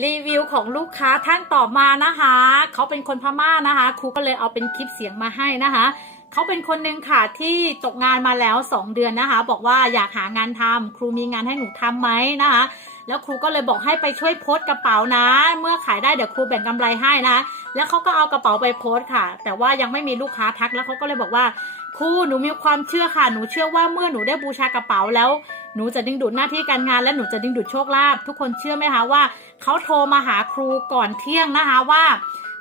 รีวิวของลูกค้าท่านต่อมานะคะ เขาเป็นคนพม่านะคะ ครูก็เลยเอาเป็นคลิปเสียงมาให้นะคะ เขาเป็นคนหนึ่งค่ะที่ตกงานมาแล้ว 2 เดือนนะคะ บอกว่าอยากหางานทำครูมีงานให้หนูทำไหมนะคะ แล้วครูก็เลยบอกให้ไปช่วยโพสต์กระเป๋านะ เมื่อขายได้เดี๋ยวครูแบ่งกำไรให้นะ แล้วเขาก็เอากระเป๋าไปโพสต์ค่ะ แต่ว่ายังไม่มีลูกค้าทักแล้วเขาก็เลยบอกว่าครูหนูมีความเชื่อค่ะ หนูเชื่อว่าเมื่อหนูได้บูชากระเป๋าแล้ว หนูจะดึงดูดหน้าที่การงาน และหนูจะดึงดูดโชคลาภทุกคนเชื่อไหมคะว่าเขาโทรมาหาครูก่อนเที่ยงนะคะว่า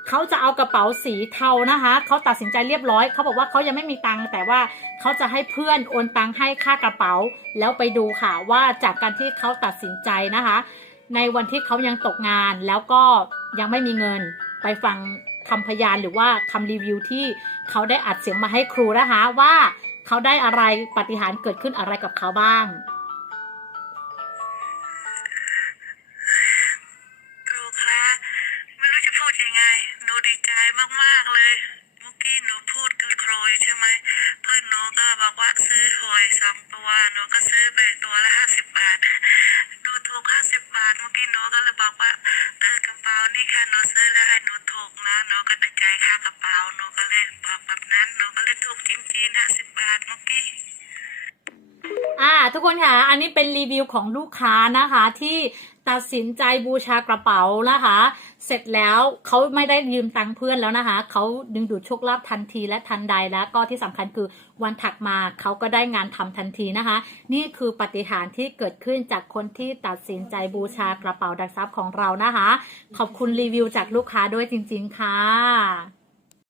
เขาจะเอากระเป๋าสีเทานะคะเขาตัดสินใจเรียบร้อยเขาบอกว่าเขายังไม่มีตังค์แต่ว่าเขาจะให้เพื่อนโอนตังค์ให้ค่ากระเป๋า แล้วไปดูค่ะว่าจากการที่เขาตัดสินใจนะคะ ในวันที่เขายังตกงานแล้วก็ยังไม่มีเงินไปฟังคำพยานหรือว่าคำรีวิวที่เขาได้อัดเสียงมาให้ครูนะคะว่าเขาได้อะไรปฏิหารเกิดขึ้นอะไรกับเขาบ้าง จะพูดยังไงหนูดีใจมากๆเลยเมื่อกี้หนูพูดกับครูอยู่ใช่ไหมเพื่อนหนูก็บอกว่าซื้อหวยสองตัวหนูก็ซื้อไปตัวละห้าสิบบาทหนูถูกห้าสิบบาทเมื่อกี้หนูก็เลยบอกว่าเออกระเป๋านี่ค่ะหนูซื้อแล้วให้หนูถูกนะหนูก็ได้จ่ายค่ากระเป๋าหนูก็เลยบอกแบบนั้นหนูก็เลยถูกจริงๆห้าสิบบาทเมื่อกี้ อ่าทุกคนค่ะ อันนี้เป็นรีวิวของลูกค้านะคะที่ตัดสินใจบูชากระเป๋านะคะ เสร็จแล้วเขาไม่ได้ยืมตังค์เพื่อนแล้วนะคะเขาดึงดูดโชคลาภทันทีและทันใดแล้วก็ที่สำคัญคือวันถัดมาเขาก็ได้งานทำทันทีนะคะ นี่คือปฏิหารที่เกิดขึ้นจากคนที่ตัดสินใจบูชากระเป๋าดักทรัพย์ของเรานะคะ ขอบคุณรีวิวจากลูกค้าด้วยจริง ๆ ค่ะ